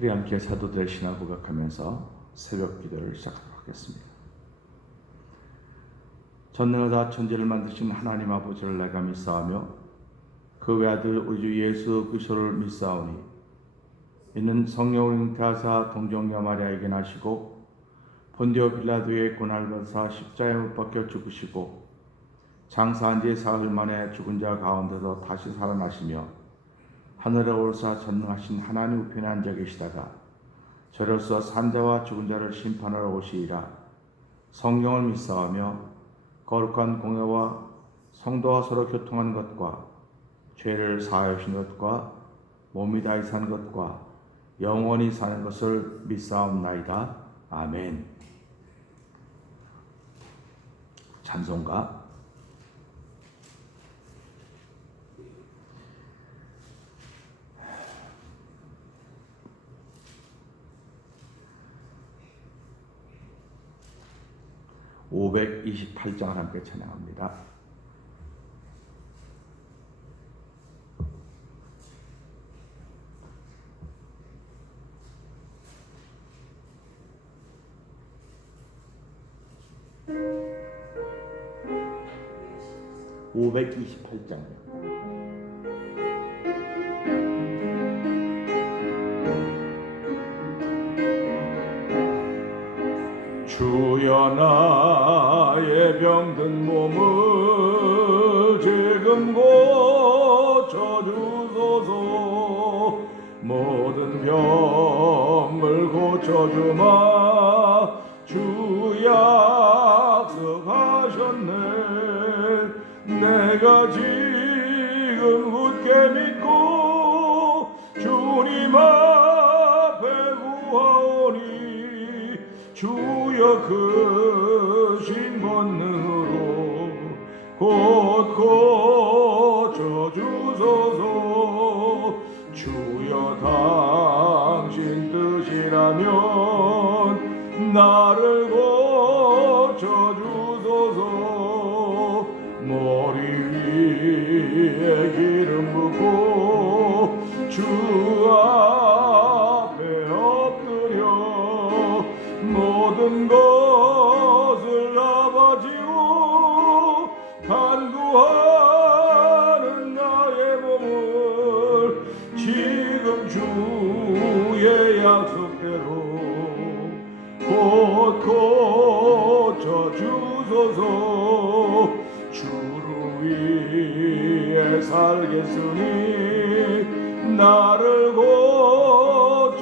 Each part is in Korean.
우리 함께 사도들의 신앙 고백하면서 새벽 기도를 시작하도록 하겠습니다. 전능하다 천지를 만드신 하나님 아버지를 내가 믿사오며 그 외아들 우리 주 예수 그리스도를 믿사오니 이는 성령을 잉태하사 동정녀 마리아에게 나시고 본디오 빌라도의 고난을 받으사 십자가에 못 박혀 죽으시고 장사한 지 사흘 만에 죽은 자 가운데서 다시 살아나시며 하늘에 올사 전능하신 하나님 우편에 앉아 계시다가 저로서 산자와 죽은 자를 심판하러 오시리라. 성경을 믿사오며 거룩한 공회와 성도와 서로 교통하는 것과 죄를 사하여 주신 것과 몸이 다시 사는 것과 영원히 사는 것을 믿사옵나이다. 아멘. 찬송가 528장을 함께 찬양합니다. 주여 나의 병든 몸을 지금 고쳐주소서. 모든 병을 고쳐주마 주 약속하셨네. 내가 지금 굳게 믿고 주님 앞에 구하오니 주여 크신 권능으로 곧 고쳐주소서. 주여 당신 뜻이라면 나를 고쳐주소서. 머리 위에 기름 붓고 주 앞에 엎드려 모든 것을 아버지요 간구하는 나의 몸을 지금 주의 약속대로 곧 고쳐주소서. 주를 위해 살겠으니 나를 고쳐주소서.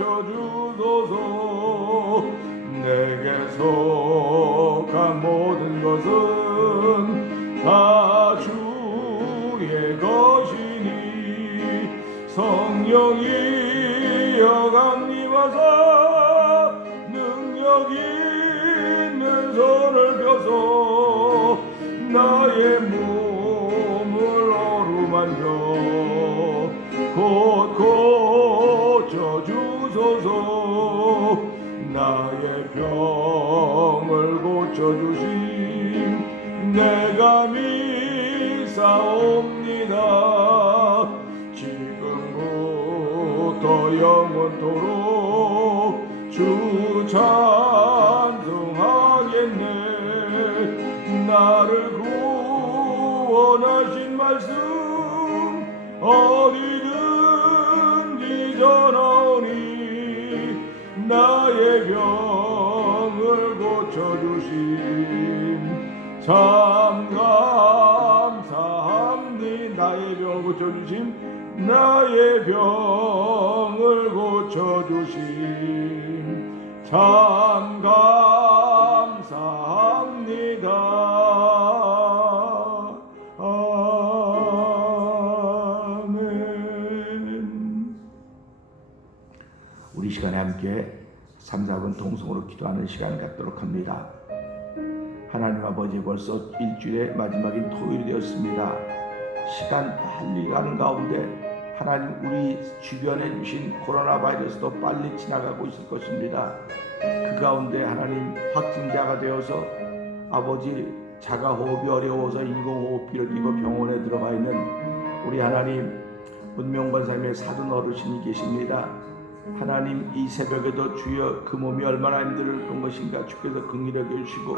내게 속한 모든 것은 다 주의 것이니 성령이여 강림하사 능력 있는 손을 펴서 나의 몸을 어루만져 곧 고쳐주소서. 나의 병을 고쳐주심 내가 믿사옵니다. 지금부터 영원토록 주 찬송하겠네. 나를 구원하신 말씀 어디든지 전하오니 나의 병을 고쳐주심 참 감사합니다. 나의 병을 고쳐주심 나의 병을 고쳐주심 참 감사합니다. 아멘. 우리 시간에 함께 3, 4분 동성으로 기도하는 시간을 갖도록 합니다. 하나님 아버지, 벌써 일주일의 마지막인 토요일이 되었습니다. 시간 빨리 가는 가운데 하나님 우리 주변에 주신 코로나 바이러스도 빨리 지나가고 있을 것입니다. 그 가운데 하나님 확진자가 되어서 아버지 자가호흡이 어려워서 인공호흡기를 끼고 병원에 들어가 있는 우리 하나님 문명권사님의 사돈 어르신이 계십니다. 하나님, 이 새벽에도 주여 그 몸이 얼마나 힘들 것인가 주께서 긍휼히 여겨주시고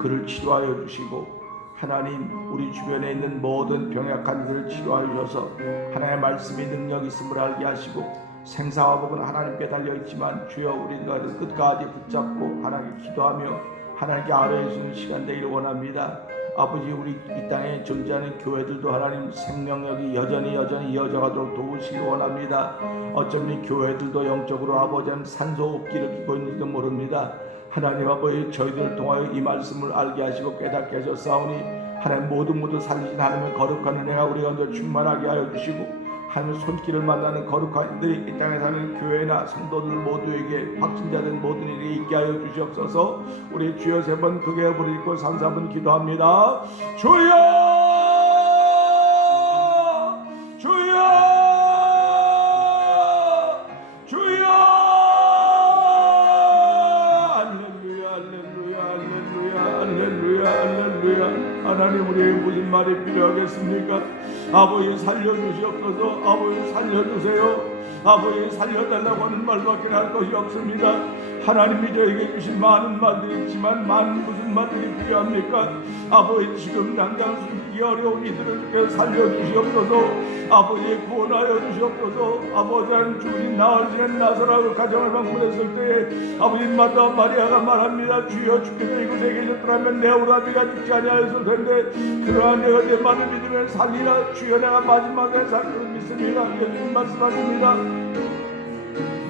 그를 치료하여 주시고, 하나님 우리 주변에 있는 모든 병약한 이들을 치료하여 주셔서 하나님의 말씀이 능력 있음을 알게 하시고, 생사와 복은 하나님께 달려있지만 주여 우리가 끝까지 붙잡고 하나님께 기도하며 하나님께 아뢰어주는 시간 되기를 원합니다. 아버지, 우리 이 땅에 존재하는 교회들도 하나님 생명력이 여전히 이어져가도록 도우시기 원합니다. 어쩜 이 교회들도 영적으로 아버지 산소 없기를 기고 있는지도 모릅니다. 하나님 아버지, 저희들을 통하여 이 말씀을 알게 하시고 깨닫게 하셨사오니 하나님 모두 살리신 하나님의 거룩한 은혜가 우리 가운데 충만하게 하여 주시고, 하나님의 손길을 만나는 거룩한 이들이 이 땅에 사는 교회나 성도들 모두에게, 확신자된 모든 일이 있게 하여 주시옵소서. 우리 주여 세 번 크게 부르짖고 3, 4분 기도합니다. 주여, 주여, 주여. 할렐루야, 할렐루야, 할렐루야, 할렐루야, 할렐루야. 하나님, 우리에게 무슨 말이 필요하겠습니까? 아버지 살려주시옵소서. 아버지 살려주세요. 아버지 살려달라고 하는 말밖에 할 것이 없습니다. 하나님이 저에게 주신 많은 말들이 있지만 무슨 말들이 필요합니까? 아버지, 지금 당장 숨기기 어려운 이들을 주께서 살려주시옵소서. 아버지 구원하여 주시옵소서. 아버지, 한 주인 나흘간 나사로를 가정을 방문했을 때에 아버지 마다 마리아가 말합니다. 주여, 주께서 이곳에 계셨더라면 내 오라비가 죽지 아니하였을 텐데 그러한 내가 내 말을 믿으면 살리라. 주여, 내가 마지막에 살 것을 믿습니다. 예수님 말씀하십니다.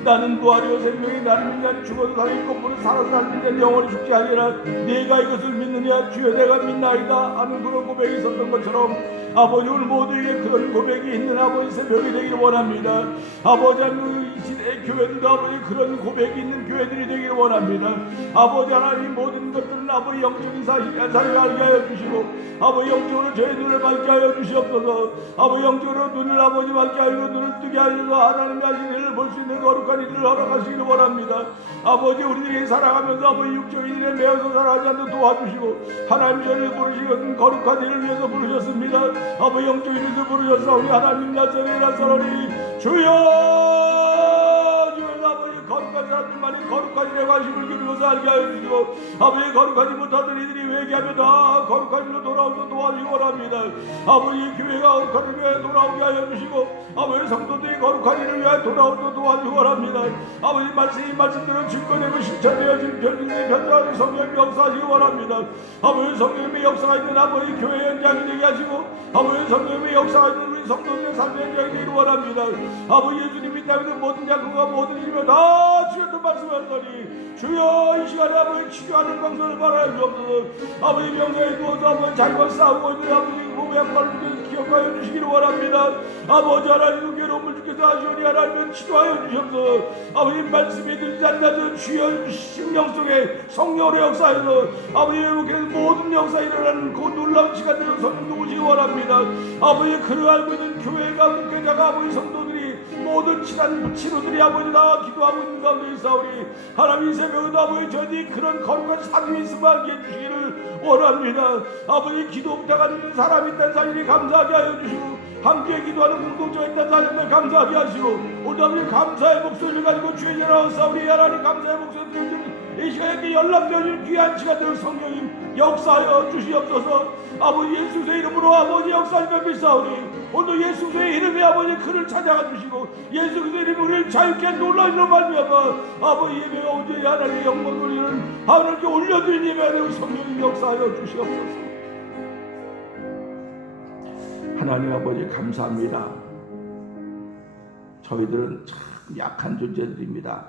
나는 부활이요 생명이, 나는 믿냐 죽어도 살겠고 무릇 살아도 살리냐 영원히 죽지 아니라 네가 이것을 믿느냐. 주여, 내가 믿나이다 하는 그런 고백이 있었던 것처럼 아버지, 오늘 모두에게 그런 고백이 있는 아버지 새벽이 되기를 원합니다. 아버지, 이 시대의 교회들도 아버지 그런 고백이 있는 교회들이 되기를 원합니다. 아버지 하나님, 모든 것들은 아버지 영적인 사실을 알게 하여 주시고 아버지 영적으로 저희 눈을 밝게 하여 주시옵소서. 아버지 영적으로 눈을 아버지 밝게 하여 눈을 뜨게 하셔서 하나님의 하신 일을 볼 수 있는 거룩한 일을 허락하시기를 원합니다. 아버지, 우리들이 살아가면서 아버지 육적인 일에 매여서 살아가지 않도록 도와주시고 하나님 저희를 부르시는 거룩한 일을 위해서 부르셨습니다. 아버지 영적인 일을 부르셨사오니 하나님 나사로니 주여, 거룩한 사람들만이 거룩한 일에 관심을 기울여서 알게 하여 주시고 아버지, 거룩하지 못하던 이들이 회개하며 다 거룩한 일로 돌아오도록 도와주시기 원합니다. 아버지, 교회가 거룩한 일에 돌아오게 하여 주시고 아버지, 성도들이 거룩한 일을 위하여 돌아오도록 도와주시기 원합니다. 아버지, 말씀대로 증거되고 실천되어진 변증의 변화의 성령의 역사하시기 원합니다. 아버지, 성령의 역사가 있는 아버지 교회 현장이 되게 하시고 아버지, 성령의 역사가 있는 우리 성도들의 삶의 현장이 되기를 원합니다. 아버지, 예수님이 땅에서 모든 약속과 모든 일이며 다 주였던 말씀하셨더니 주여, 이 시간에 아버지 치료하는 방송을 바라여 주옵소서. 아버지, 명사에 누워서 아버지 자기와 싸우고 있는 아버지 몸의 아파를 기억하여 주시기를 원합니다. 아버지 하나님, 괴로움을 주께서 하시오니 하나님 치료하여 주시옵소서. 아버지, 말씀이 들리지 않는 주여 심령 속에 성령으로 역사해서 아버지 회복해서 모든 역사 일어나는 그 놀라운 시간들을 성령 오시기 원합니다. 아버지, 그를 알고 있는 교회가 목회자가 아버지 성도들이 모든 치료들이 아버지 다 기도하고 있는 가운데 있사오니 하나님, 이 새벽에도 아버지 저희들이 그런 거룩한 삶이 있음을 알게 해주시기를 원합니다. 아버지, 기도 부탁하는 사람이 있다는 사실이 감사하게 하여 주시고 함께 기도하는 공동체가 있다는 사실을 감사하게 하시고 오늘 아버지 감사의 목소리를 가지고 주의 전하는 사오니 하나님 감사의 목소리를 들려주는 이 시간에 연락되어진 귀한 시간들 성령님 역사하여 주시옵소서. 아버지, 예수의 이름으로 아버지 역사하시며 믿사오니 오늘 예수의 이름에 아버지 그를 찾아가 주시고 예수의 이름으로 우리를 자유케 놀라이로 말미암아 아버지 예배가 온전히 하나님의 영광을 우리는 하나님께 올려드린 예배를 성령님 역사하여 주시옵소서. 하나님 아버지 감사합니다. 저희들은 참 약한 존재들입니다.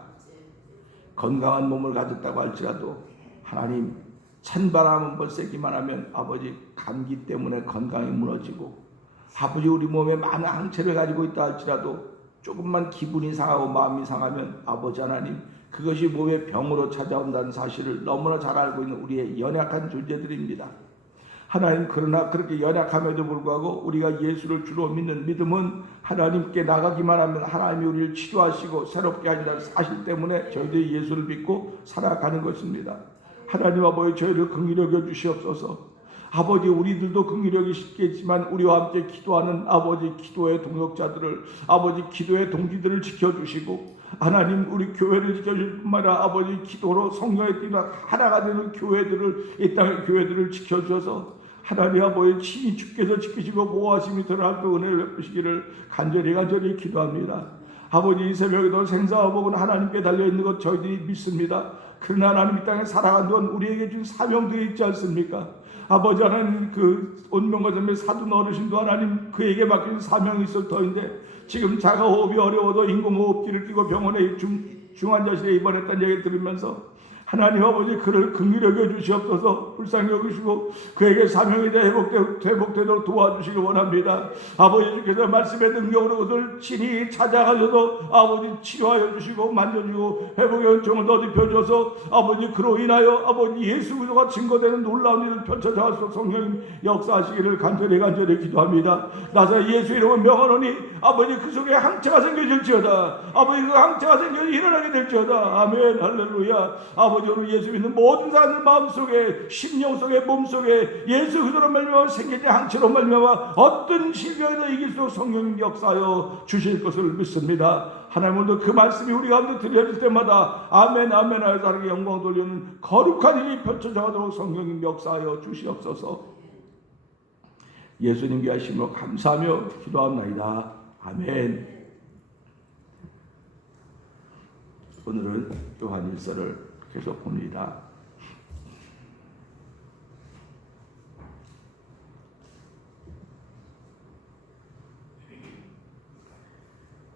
건강한 몸을 가졌다고 할지라도 하나님, 찬바람 한번 쐬기만 하면 아버지 감기 때문에 건강이 무너지고 아버지, 우리 몸에 많은 항체를 가지고 있다 할지라도 조금만 기분이 상하고 마음이 상하면 아버지 하나님, 그것이 몸의 병으로 찾아온다는 사실을 너무나 잘 알고 있는 우리의 연약한 존재들입니다. 하나님, 그러나 그렇게 연약함에도 불구하고 우리가 예수를 주로 믿는 믿음은 하나님께 나가기만 하면 하나님이 우리를 치료하시고 새롭게 하신다는 사실 때문에 저희들이 예수를 믿고 살아가는 것입니다. 하나님 아버지, 저희를 긍휼히 여겨 주시옵소서. 아버지, 우리들도 긍휼히 여기시겠지만 우리와 함께 기도하는 아버지 기도의 동역자들을, 아버지 기도의 동기들을 지켜주시고 하나님 우리 교회를 지켜줄 뿐만 아니라 아버지 기도로 성령의 뜻과 하나가 되는 교회들을, 이 땅의 교회들을 지켜주셔서 하나님 아버지 친히 주께서 지키시고 보호하심이 드러날 그 은혜를 베푸시기를 간절히 기도합니다. 아버지 이 새벽에도 생사화복은 하나님께 달려있는 것 저희들이 믿습니다. 그러나 하나님 이 땅에 살아간 동안 우리에게 준 사명들이 있지 않습니까? 아버지 하나님 그 온명과 zem의 사돈 어르신도 하나님 그에게 맡긴 사명이 있을 터인데 지금 자가호흡이 어려워도 인공호흡기를 끼고 병원에 중환자실에 입원했다는 얘기 들으면서 하나님 아버지 그를 긍휼히 여겨주시옵소서. 불쌍히 여기시고 그에게 사명이 대해 회복되도록 도와주시기 원합니다. 아버지 주께서 말씀의 능력으로 그것을 친히 찾아가셔서 아버지 치료하여 주시고 만져주고 회복의 은총을 더딥혀 줘서 아버지 그로 인하여 아버지 예수 그리스도가 증거되는 놀라운 일을 펼쳐져서 성령님 역사하시기를 간절히 기도합니다. 나사 예수 이름을 명하노니 아버지 그 속에 항체가 생겨질지어다. 아버지 그 항체가 생겨 일어나게 될지어다. 아멘 할렐루야. 아버지 오늘 예수 믿는 모든 사람들 마음속에 심령 속에 몸속에 예수 그리스도로 말미암아 생기는 항체로 말미암아 어떤 질병에도 이길 수 없는 성령님 역사하여 주실 것을 믿습니다. 하나님 오늘 그 말씀이 우리 가운데 들려질 때마다 아멘 아멘 하여 하나님께 영광 돌리는 거룩한 일이 펼쳐져가도록 성령님 역사하여 주시옵소서. 예수님 귀하심으로 감사하며 기도합나이다. 아멘. 오늘은 요한 1서를 계속 봅니다.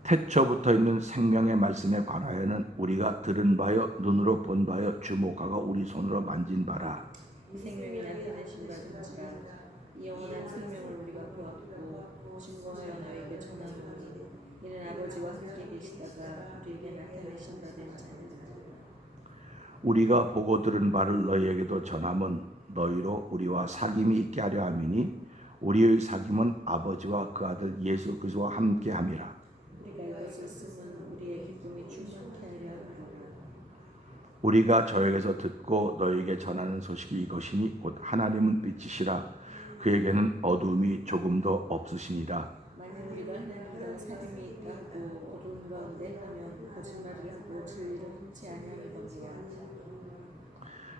태초부터 있는 생명의 말씀에 관하여는 우리가 들은 바요 눈으로 본 바요 주목하고 우리 손으로 만진 바라. 이 생명이 나타내신 바든지라 이 영원한 생명을 우리가 보았고 증거하여 너에게 전하노니 이는 아버지와 함께 계시다가 우리에게 나타내신 바된 자니라. 우리가 보고 들은 바를 너희에게도 전함은 너희로 우리와 사귐이 있게 하려 함이니 우리의 사귐은 아버지와 그 아들 예수 그리스도와 함께 함이라. 우리가 이것을 쓰면 우리의 기쁨이 충만케 하려 함이라. 우리가 저에게서 듣고 너희에게 전하는 소식이 이것이니 곧 하나님은 빛이시라 그에게는 어두움이 조금도 없으시니라. 만일 우리가 하나님과 사귐이 있다고 어두운 가운데 하면 거짓말을 하고 진리를 훔치 아니하리라.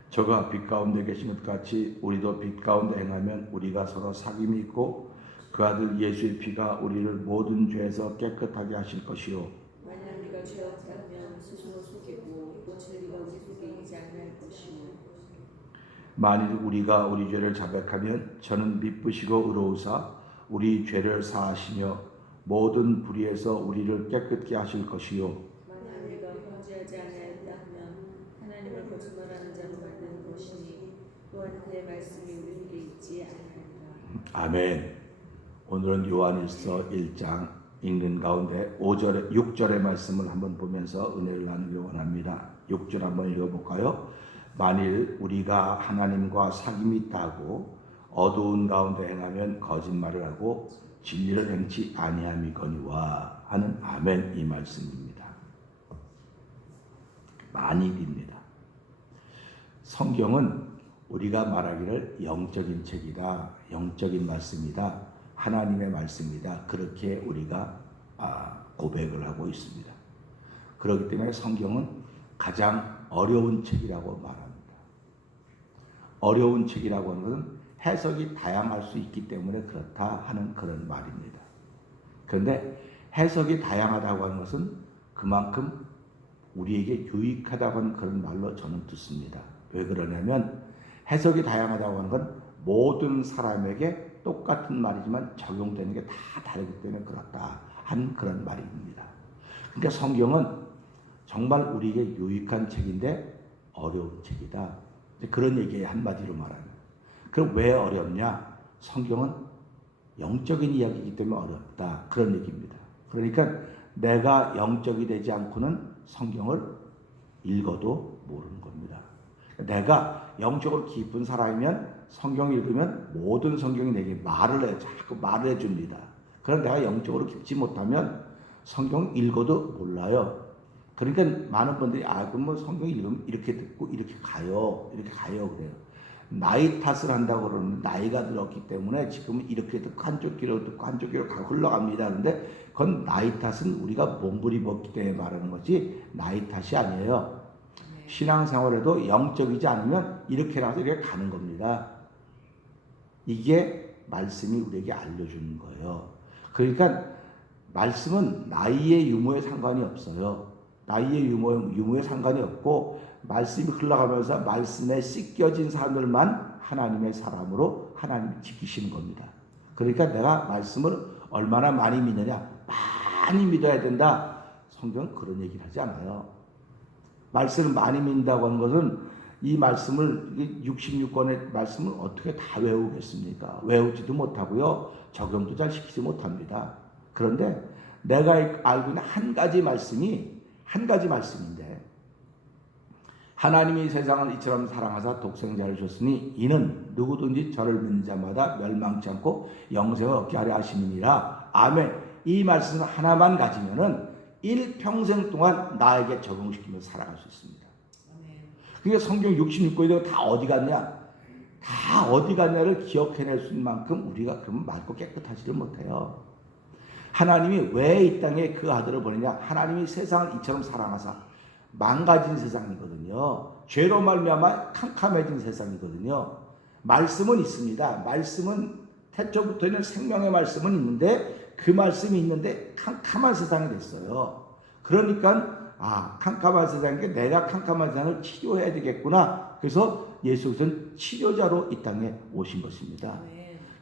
저가 빛 가운데 계신 것 같이 우리도 빛 가운데 행하면 우리가 서로 사귐이 있고 그 아들 예수의 피가 우리를 모든 죄에서 깨끗하게 하실 것이요. 만약 우리가 죄 없다 하면 스스로 속이고 또 진리가 우리 속에 있지 않을 것이요. 만일 우리가 우리 죄를 자백하면 저는 미쁘시고 의로우사 우리 죄를 사하시며 모든 불의에서 우리를 깨끗게 하실 것이요. 만약 우리가 범죄하지 아니하였다 하면 하나님을 거짓말하는 자로 만드는 것이니 또한 그의 말씀이 우리 속에 있지 아니하리라. 아멘. 오늘은 요한일서 1장 읽는 가운데 5절에 6절의 말씀을 한번 보면서 은혜를 나누기 원합니다. 6절 한번 읽어볼까요? 만일 우리가 하나님과 사귐이 있다고 어두운 가운데 행하면 거짓말을 하고 진리를 행치 아니함이거니와 하는 아멘 이 말씀입니다. 만일입니다. 성경은 우리가 말하기를 영적인 책이다, 영적인 말씀이다, 하나님의 말씀이다 그렇게 우리가 고백을 하고 있습니다. 그렇기 때문에 성경은 가장 어려운 책이라고 말합니다. 어려운 책이라고 하는 것은 해석이 다양할 수 있기 때문에 그렇다 하는 그런 말입니다. 그런데 해석이 다양하다고 하는 것은 그만큼 우리에게 유익하다고 하는 그런 말로 저는 듣습니다. 왜 그러냐면 해석이 다양하다고 하는 건 모든 사람에게 똑같은 말이지만 적용되는 게 다 다르기 때문에 그렇다 하는 그런 말입니다. 그러니까 성경은 정말 우리에게 유익한 책인데 어려운 책이다. 그런 얘기에 한마디로 말합니다. 그럼 왜 어렵냐? 성경은 영적인 이야기이기 때문에 어렵다. 그런 얘기입니다. 그러니까 내가 영적이 되지 않고는 성경을 읽어도 모르는 겁니다. 내가 영적으로 깊은 사람이면 성경을 읽으면 모든 성경이 내게 자꾸 말을 해줍니다. 그런데 내가 영적으로 깊지 못하면 성경 읽어도 몰라요. 그러니까 많은 분들이 그럼 뭐 성경 읽으면 이렇게 듣고 이렇게 가요 그래요. 나이 탓을 한다고 그러는데 나이가 들었기 때문에 지금 이렇게 듣고 한쪽 귀로 듣고 한쪽 귀로 흘러갑니다. 그런데 그건 나이 탓은 우리가 몸부림었기 때문에 말하는 거지 나이 탓이 아니에요. 신앙생활에도 영적이지 않으면 이렇게라도 이렇게 가는 겁니다. 이게 말씀이 우리에게 알려주는 거예요. 그러니까 말씀은 나이의 유무에 상관이 없어요. 나이의 유무에 상관이 없고 말씀이 흘러가면서 말씀에 씻겨진 사람들만 하나님의 사람으로 하나님이 지키시는 겁니다. 그러니까 내가 말씀을 얼마나 많이 믿느냐, 많이 믿어야 된다. 성경은 그런 얘기를 하지 않아요. 말씀을 많이 믿는다고 하는 것은 이 말씀을 66권의 말씀을 어떻게 다 외우겠습니까? 외우지도 못하고요. 적용도 잘 시키지 못합니다. 그런데 내가 알고 있는 한 가지 말씀인데 하나님이 세상을 이처럼 사랑하사 독생자를 줬으니 이는 누구든지 저를 믿는 자마다 멸망치 않고 영생을 얻게 하려 하심이니라. 아멘. 이 말씀 하나만 가지면은 일평생 동안 나에게 적용시키면서 살아갈 수 있습니다. 그러니까 성경 66권이 다 어디 갔냐? 다 어디 갔냐를 기억해낼 수 있는 만큼 우리가 그러면 맑고 깨끗하지를 못해요. 하나님이 왜 이 땅에 그 아들을 보내냐? 하나님이 세상을 이처럼 사랑하사 망가진 세상이거든요. 죄로 말미암아 캄캄해진 세상이거든요. 말씀은 있습니다. 말씀은 태초부터 있는 생명의 말씀은 있는데 그 말씀이 있는데 캄캄한 세상이 됐어요. 그러니까 캄캄한 세상이니까 내가 캄캄한 세상을 치료해야 되겠구나. 그래서 예수께서는 치료자로 이 땅에 오신 것입니다.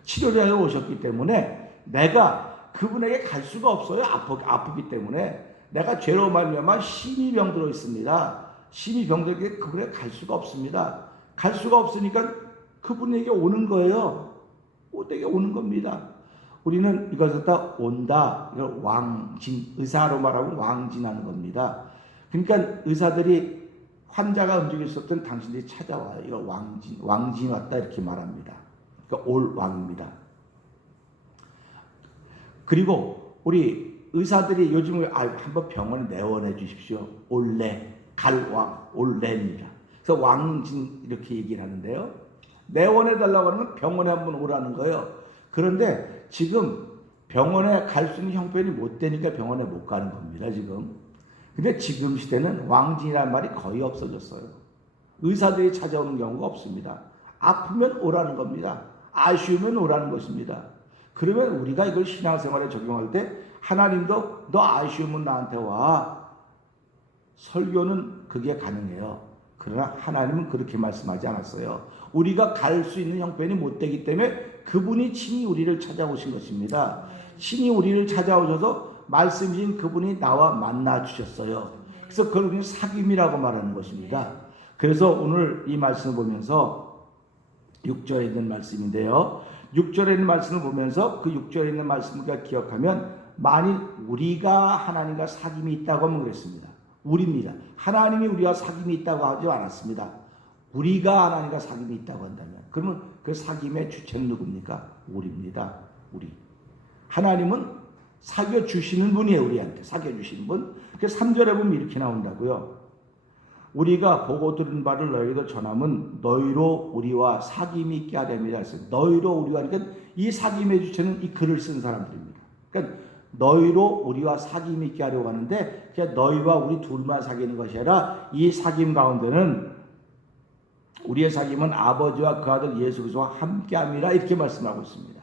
치료자로 오셨기 때문에 내가 그분에게 갈 수가 없어요. 아프기 때문에. 내가 죄로 말미암아 심히 병들어 있습니다. 심히 병들게 그분에게 갈 수가 없습니다. 갈 수가 없으니까 그분에게 오는 거예요. 그분에게 오는 겁니다. 우리는 이것을 다 온다. 이걸 왕진, 의사로 말하면 왕진하는 겁니다. 그러니까 의사들이 환자가 움직일 수 없던 당신들이 찾아와요. 이걸 왕진 왔다 이렇게 말합니다. 그러니까 올 왕입니다. 그리고 우리 의사들이 요즘에 한번 병원에 내원해 주십시오. 올레, 갈왕, 올레입니다. 그래서 왕진 이렇게 얘기를 하는데요. 내원해 달라고 하면 병원에 한번 오라는 거예요. 그런데 지금 병원에 갈 수 있는 형편이 못 되니까 병원에 못 가는 겁니다. 지금. 근데 지금 시대는 왕진이라는 말이 거의 없어졌어요. 의사들이 찾아오는 경우가 없습니다. 아프면 오라는 겁니다. 아쉬우면 오라는 것입니다. 그러면 우리가 이걸 신앙생활에 적용할 때 하나님도 너 아쉬우면 나한테 와. 설교는 그게 가능해요. 그러나 하나님은 그렇게 말씀하지 않았어요. 우리가 갈 수 있는 형편이 못 되기 때문에 그분이 친히 우리를 찾아오신 것입니다. 친히 우리를 찾아오셔서 말씀이신 그분이 나와 만나 주셨어요. 그래서 그걸 우리는 사귐이라고 말하는 것입니다. 그래서 오늘 이 말씀을 보면서 6절에 있는 말씀인데요. 6절에 있는 말씀을 보면서 그 6절에 있는 말씀을 기억하면 만일 우리가 하나님과 사귐이 있다고 하면 그랬습니다. 우리입니다. 하나님이 우리와 사귐이 있다고 하지 않았습니다. 우리가 하나님과 사귐이 있다고 한다면 그러면 그 사귐의 주체는 누굽니까? 우리입니다. 우리. 하나님은 사귀어 주시는 분이에요. 우리한테 사귀어 주시는 분. 그래서 3절에 보면 이렇게 나온다고요. 우리가 보고 들은 바를 너희도 전함은 너희로 우리와 사귐이 있게 하렵니다. 너희로 우리와 그러니까 이 사귐의 주체는 이 글을 쓴 사람들입니다. 그러니까 너희로 우리와 사귐이 있게 하려고 하는데 그냥 너희와 우리 둘만 사귀는 것이 아니라 이 사귐 가운데는 우리의 사귐은 아버지와 그 아들 예수 그리스도와 함께함이라 이렇게 말씀하고 있습니다.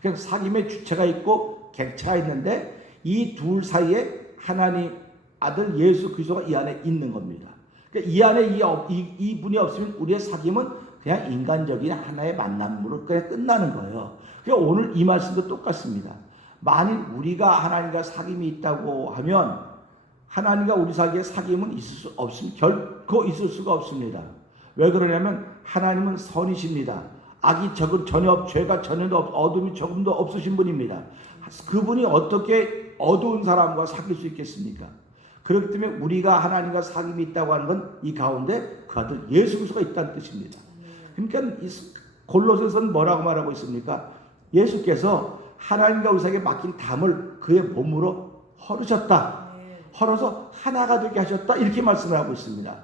그러니까 사귐의 주체가 있고 객체가 있는데 이 둘 사이에 하나님 아들 예수 그리스도가 이 안에 있는 겁니다. 그러니까 이 안에 이 분이 없으면 우리의 사귐은 그냥 인간적인 하나의 만남으로 그냥 끝나는 거예요. 그러니까 오늘 이 말씀도 똑같습니다. 만일 우리가 하나님과 사귐이 있다고 하면 하나님과 우리 사이에 사귐은 결코 있을 수가 없습니다. 왜 그러냐면 하나님은 선이십니다. 악이 죄가 전혀 어둠이 조금도 없으신 분입니다. 그분이 어떻게 어두운 사람과 사귈 수 있겠습니까? 그렇기 때문에 우리가 하나님과 사귐이 있다고 하는 건 이 가운데 그 아들 예수 그리스도가 있다는 뜻입니다. 그러니까 골로새서는 뭐라고 말하고 있습니까? 예수께서 하나님과 우리 사이에 맡긴 담을 그의 몸으로 헐으셨다. 헐어서 하나가 되게 하셨다. 이렇게 말씀을 하고 있습니다.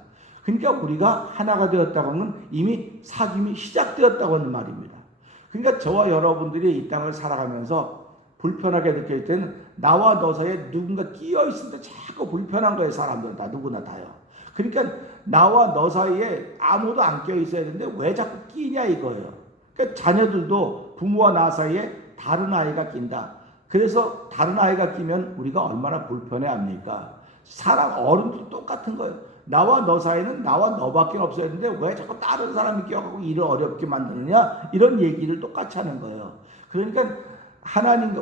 그러니까 우리가 하나가 되었다고 하면 이미 사귐이 시작되었다고 하는 말입니다. 그러니까 저와 여러분들이 이 땅을 살아가면서 불편하게 느낄 때는 나와 너 사이에 누군가 끼어 있을 때 자꾸 불편한 거예요. 사람들은 다 누구나 다요. 그러니까 나와 너 사이에 아무도 안 끼어 있어야 되는데 왜 자꾸 끼냐 이거예요. 그러니까 자녀들도 부모와 나 사이에 다른 아이가 낀다. 그래서 다른 아이가 끼면 우리가 얼마나 불편해합니까? 사람 어른도 똑같은 거예요. 나와 너 사이는 나와 너밖에 없어야 되는데 왜 자꾸 다른 사람이 끼어가고 일을 어렵게 만드느냐 이런 얘기를 똑같이 하는 거예요. 그러니까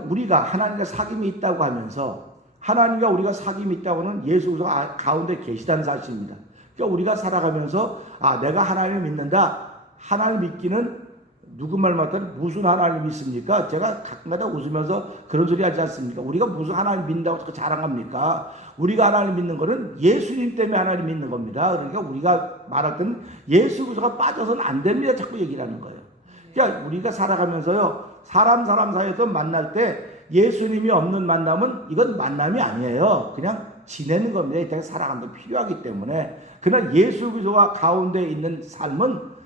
우리가 하나님과 사귐이 있다고 하면서 하나님과 우리가 사귐이 있다고는 예수 그리스도 가운데 계시다는 사실입니다. 그러니까 우리가 살아가면서 내가 하나님을 믿는다. 하나님 믿기는 누구 말 맞다면 무슨 하나님 믿습니까? 제가 가끔마다 웃으면서 그런 소리 하지 않습니까? 우리가 무슨 하나님 믿는다고 자랑합니까? 우리가 하나님 믿는 거는 예수님 때문에 하나님 믿는 겁니다. 그러니까 우리가 말할 때는 예수 그리스도가 빠져서는 안 됩니다. 자꾸 얘기를 하는 거예요. 그러니까 우리가 살아가면서요. 사람 사이에서 만날 때 예수님이 없는 만남은 이건 만남이 아니에요. 그냥 지내는 겁니다. 이 땅에 살아가는 데 필요하기 때문에. 그러나 예수 그리스도가 가운데 있는 삶은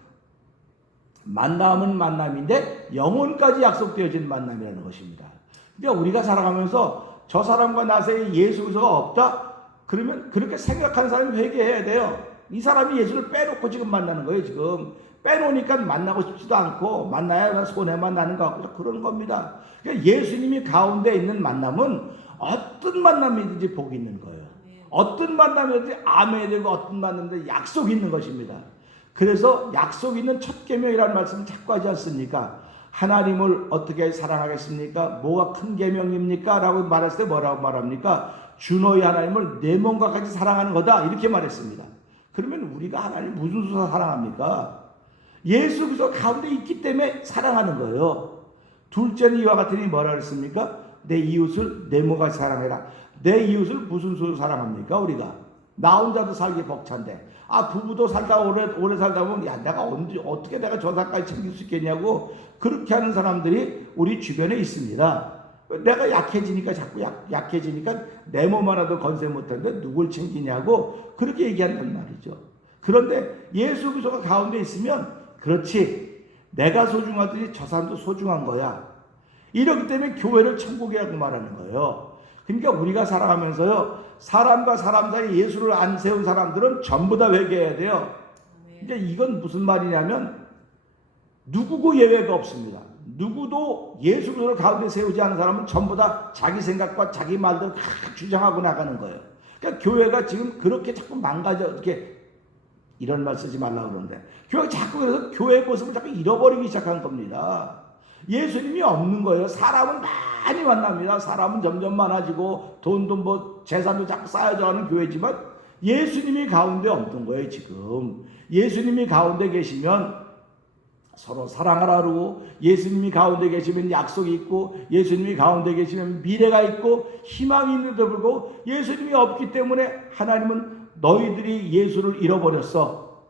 만남은 만남인데 영혼까지 약속되어진 만남이라는 것입니다. 그러니까 우리가 살아가면서 저 사람과 나 사이에 예수 그리스도가 없다? 그러면 그렇게 생각하는 사람이 회개해야 돼요. 이 사람이 예수를 빼놓고 지금 만나는 거예요. 지금 빼놓으니까 만나고 싶지도 않고 만나야 손해만 나는 것 같고 그런 겁니다. 그러니까 예수님이 가운데 있는 만남은 어떤 만남이든지 복이 있는 거예요. 어떤 만남이든지 아멘이 되고 어떤 만남이든지 약속이 있는 것입니다. 그래서 약속 있는 첫 계명이라는 말씀을 자꾸 하지 않습니까? 하나님을 어떻게 사랑하겠습니까? 뭐가 큰 계명입니까? 라고 말했을 때 뭐라고 말합니까? 주 너희 하나님을 내 몸과 같이 사랑하는 거다 이렇게 말했습니다. 그러면 우리가 하나님 무슨 수사 사랑합니까? 예수 그리스도 가운데 있기 때문에 사랑하는 거예요. 둘째는 이와 같으니 뭐라 그랬습니까? 내 이웃을 내 몸과 같이 사랑해라. 내 이웃을 무슨 수로 사랑합니까? 우리가 나 혼자도 살기 벅찬데 부부도 살다 오래 살다 보면 내가 어떻게 내가 저 사람까지 챙길 수 있겠냐고 그렇게 하는 사람들이 우리 주변에 있습니다. 내가 약해지니까 자꾸 약해지니까 내 몸 하나도 건세 못하는데 누굴 챙기냐고 그렇게 얘기한단 말이죠. 그런데 예수 그리스도가 가운데 있으면 그렇지 내가 소중하더니 저 사람도 소중한 거야. 이렇기 때문에 교회를 천국이라고 말하는 거예요. 그러니까 우리가 살아가면서요 사람과 사람 사이 예수를 안 세운 사람들은 전부 다 회개해야 돼요. 근데 이건 무슨 말이냐면 누구고 예외가 없습니다. 누구도 예수 그리스도를 가운데 세우지 않은 사람은 전부 다 자기 생각과 자기 말대로 주장하고 나가는 거예요. 그러니까 교회가 지금 그렇게 자꾸 망가져 이렇게 이런 말 쓰지 말라고 그러는데 교회가 자꾸 그래서 교회의 모습을 자꾸 잃어버리기 시작한 겁니다. 예수님이 없는 거예요. 사람은 많이 만납니다. 사람은 점점 많아지고 돈도 재산도 자꾸 쌓여져 가는 교회지만 예수님이 가운데 없는 거예요. 지금 예수님이 가운데 계시면 서로 사랑하라 그러고 예수님이 가운데 계시면 약속이 있고 예수님이 가운데 계시면 미래가 있고 희망이 있는데도 불구하고 예수님이 없기 때문에 하나님은 너희들이 예수를 잃어버렸어.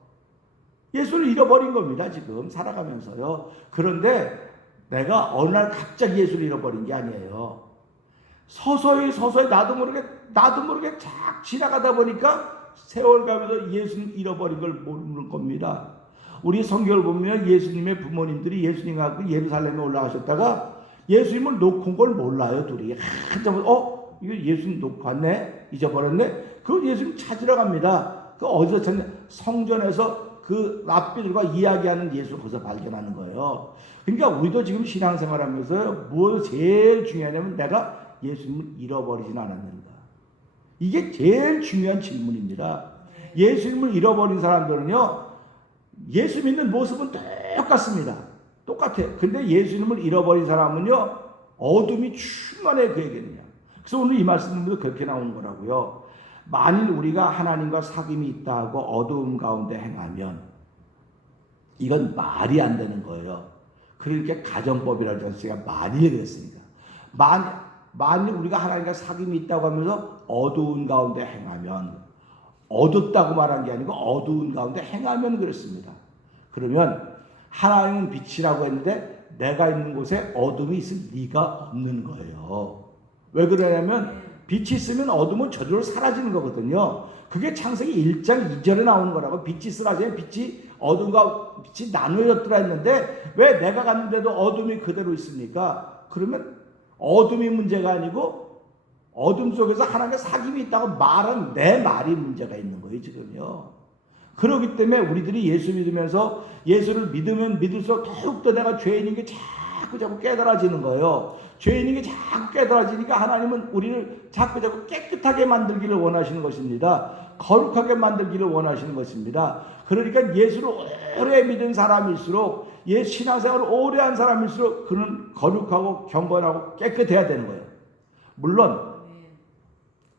예수를 잃어버린 겁니다. 지금 살아가면서요. 그런데 내가 어느 날 갑자기 예수를 잃어버린 게 아니에요. 서서히 나도 모르게 착 지나가다 보니까 세월 가면서 예수님 잃어버린 걸 모르는 겁니다. 우리 성경을 보면 예수님의 부모님들이 예수님과 함께 예루살렘에 올라가셨다가 예수님을 놓고 온 걸 몰라요. 둘이 한참 이거 예수님 놓고 왔네 잊어버렸네. 그 예수님 찾으러 갑니다. 그 어디서 찾냐? 성전에서 그 랍비들과 이야기하는 예수를 거기서 발견하는 거예요. 그러니까 우리도 지금 신앙생활하면서 무엇이 제일 중요하냐면 내가 예수님을 잃어버리진 않았는가. 이게 제일 중요한 질문입니다. 예수님을 잃어버린 사람들은요. 예수 믿는 모습은 똑같습니다. 똑같아요. 근데 예수님을 잃어버린 사람은요. 어둠이 충만해 그에게는요. 그래서 오늘 이 말씀도 그렇게 나오는 거라고요. 만일 우리가 하나님과 사귐이 있다고 어두움 가운데 행하면 이건 말이 안 되는 거예요. 그러니까 가정법이라고 제가 만일 그랬으니까 만일 우리가 하나님과 사귐이 있다고 하면서 어두운 가운데 행하면 어둡다고 말한 게 아니고 어두운 가운데 행하면 그렇습니다. 그러면 하나님은 빛이라고 했는데 내가 있는 곳에 어둠이 있을 리가 없는 거예요. 왜 그러냐면 빛이 있으면 어둠은 저절로 사라지는 거거든요. 그게 창세기 1장 2절에 나오는 거라고. 빛이 쓰라지면 빛이 어둠과 빛이 나누어졌더라 했는데 왜 내가 갔는데도 어둠이 그대로 있습니까? 그러면 어둠이 문제가 아니고 어둠 속에서 하나님의 사귐이 있다고 말은 내 말이 문제가 있는 거예요 지금요. 그렇기 때문에 우리들이 예수 믿으면서 예수를 믿으면 믿을수록 더욱더 내가 죄인인 게 자꾸 깨달아지는 거예요. 죄인인 게 자꾸 깨달아지니까 하나님은 우리를 자꾸 깨끗하게 만들기를 원하시는 것입니다. 거룩하게 만들기를 원하시는 것입니다. 그러니까 예수를 오래 믿은 사람일수록 예수 신앙생활을 오래 한 사람일수록 그는 거룩하고 경건하고 깨끗해야 되는 거예요. 물론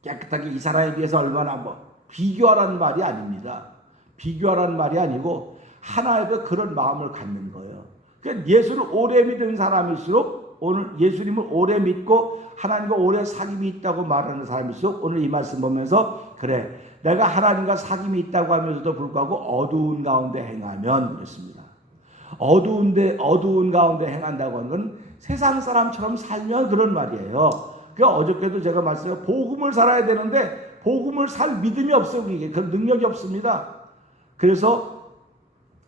깨끗하게 이 사람에 비해서 얼마나 비교하라는 말이 아닙니다. 비교하라는 말이 아니고 하나에도 그런 마음을 갖는 거예요. 그러니까 예수를 오래 믿은 사람일수록 오늘 예수님을 오래 믿고 하나님과 오래 사귐이 있다고 말하는 사람일수록 오늘 이 말씀 보면서 그래 내가 하나님과 사귐이 있다고 하면서도 불구하고 어두운 가운데 행하면 그렇습니다. 어두운 가운데 행한다고 하는 건 세상 사람처럼 살면 그런 말이에요. 그러니까 어저께도 제가 말씀드렸어요. 복음을 살아야 되는데 복음을 살 믿음이 없어요. 그 능력이 없습니다. 그래서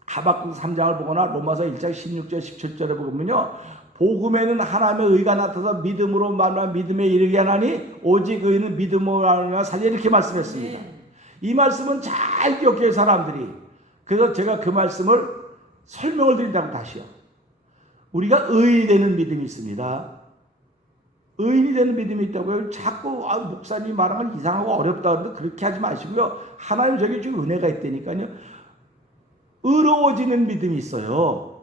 하박국 3장을 보거나 로마서 1장 16절 17절에 보면요. 복음에는 하나님의 의가 나타나서 믿음으로 말미암아 믿음에 이르게 하나니 오직 의인은 믿음으로 말미암아 살리라 이렇게 말씀했습니다. 이 말씀은 잘 기억해요 사람들이. 그래서 제가 그 말씀을 설명을 드린다고 다시요. 우리가 의인이 되는 믿음이 있습니다. 의인이 되는 믿음이 있다고요. 자꾸 목사님이 말하는 건 이상하고 어렵다 그러는데 그렇게 하지 마시고요. 하나님 저기 좀 은혜가 있다니까요. 의로워지는 믿음이 있어요.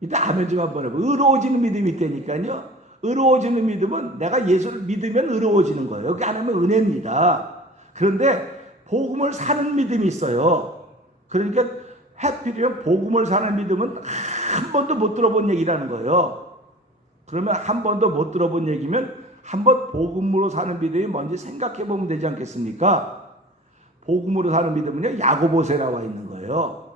이때 아멘 좀 한번 해보세요. 의로워지는 믿음이 있다니까요. 의로워지는 믿음은 내가 예수를 믿으면 의로워지는 거예요. 그게 하나님의 은혜입니다. 그런데 복음을 사는 믿음이 있어요. 그러니까 해피리면 복음을 사는 믿음은 한 번도 못 들어본 얘기라는 거예요. 그러면 한 번도 못 들어본 얘기면 한번 복음으로 사는 믿음이 뭔지 생각해 보면 되지 않겠습니까? 복음으로 사는 믿음은요, 야고보서에 나와 있는 거예요.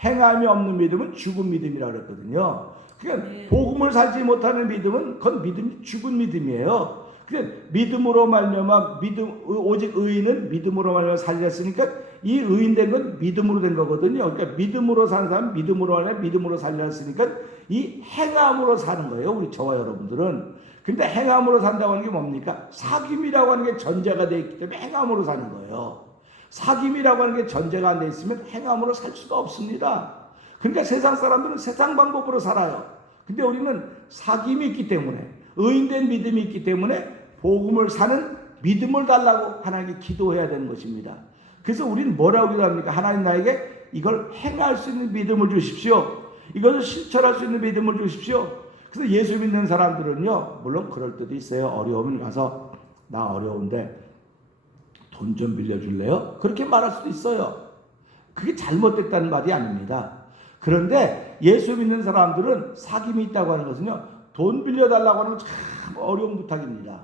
행함이 없는 믿음은 죽은 믿음이라고 그랬거든요. 그러니까 복음을 살지 못하는 믿음은 그건 믿음이 죽은 믿음이에요. 그러니까 믿음으로 말미암아 오직 의인은 믿음으로 말미암아 살렸으니까 이 의인 된 건 믿음으로 된 거거든요. 그러니까 믿음으로 사는 사람 믿음으로 말미암아 믿음으로 살렸으니까 이 행함으로 사는 거예요. 우리 저와 여러분들은. 근데 행함으로 산다고 하는 게 뭡니까? 사귐이라고 하는 게 전제가 되어 있기 때문에 행함으로 사는 거예요. 사귐이라고 하는 게 전제가 안 돼 있으면 행함으로 살 수가 없습니다. 그러니까 세상 사람들은 세상 방법으로 살아요. 근데 우리는 사귐이 있기 때문에 의인된 믿음이 있기 때문에 복음을 사는 믿음을 달라고 하나님께 기도해야 되는 것입니다. 그래서 우리는 뭐라고 기도합니까? 하나님 나에게 이걸 행할 수 있는 믿음을 주십시오. 이것을 실천할 수 있는 믿음을 주십시오. 그래서 예수 믿는 사람들은요, 물론 그럴 때도 있어요. 어려우면 가서 나 어려운데 돈 좀 빌려줄래요? 그렇게 말할 수도 있어요. 그게 잘못됐다는 말이 아닙니다. 그런데 예수 믿는 사람들은 사귐이 있다고 하는 것은요, 돈 빌려달라고 하는 건 참 어려운 부탁입니다.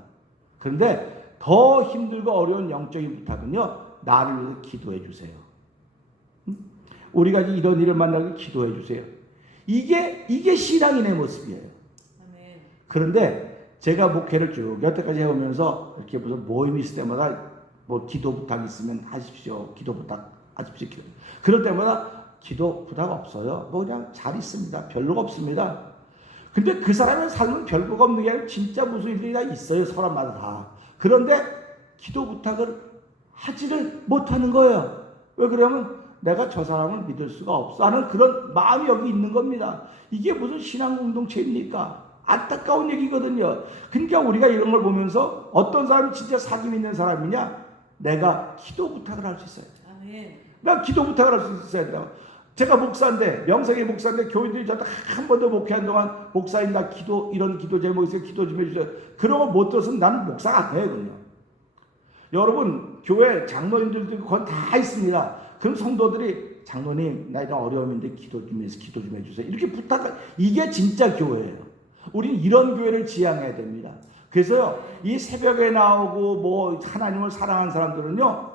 그런데 더 힘들고 어려운 영적인 부탁은요, 나를 위해서 기도해 주세요. 우리가 이런 일을 만나게 기도해 주세요. 이게 신앙인의 모습이에요. 그런데 제가 목회를 쭉 여태까지 해오면서 이렇게 무슨 모임 있을 때마다 뭐 기도 부탁 있으면 하십시오. 기도 부탁 하십시오. 그럴 때마다 기도 부탁 없어요. 뭐 그냥 잘 있습니다. 별로가 없습니다. 근데 그 사람의 삶은 별거가 없는 게 아니라 진짜 무슨 일이 다 있어요. 사람마다 다. 그런데 기도 부탁을 하지를 못하는 거예요. 왜 그러면 내가 저 사람을 믿을 수가 없어 하는 그런 마음이 여기 있는 겁니다. 이게 무슨 신앙 공동체입니까? 안타까운 얘기거든요. 그러니까 우리가 이런 걸 보면서 어떤 사람이 진짜 사귐 있는 사람이냐? 내가 기도 부탁을 할 수 있어야 돼. 아멘. 내가 기도 부탁을 할 수 있어야 돼. 제가 목사인데, 명색의 목사인데 교인들이 저한테 한 번도 목회한 동안 목사님 나 기도 이런 기도 제목 있어요. 기도 좀 해주세요. 그런 거 못 들었으면 나는 목사가 안 되거든요. 여러분 교회 장로님들도 그건 다 있습니다. 그럼 성도들이 장로님 나 이런 어려움인데 기도 좀 해주세요. 이렇게 부탁을 이게 진짜 교회예요. 우리는 이런 교회를 지향해야 됩니다. 그래서요 이 새벽에 나오고 뭐 하나님을 사랑하는 사람들은요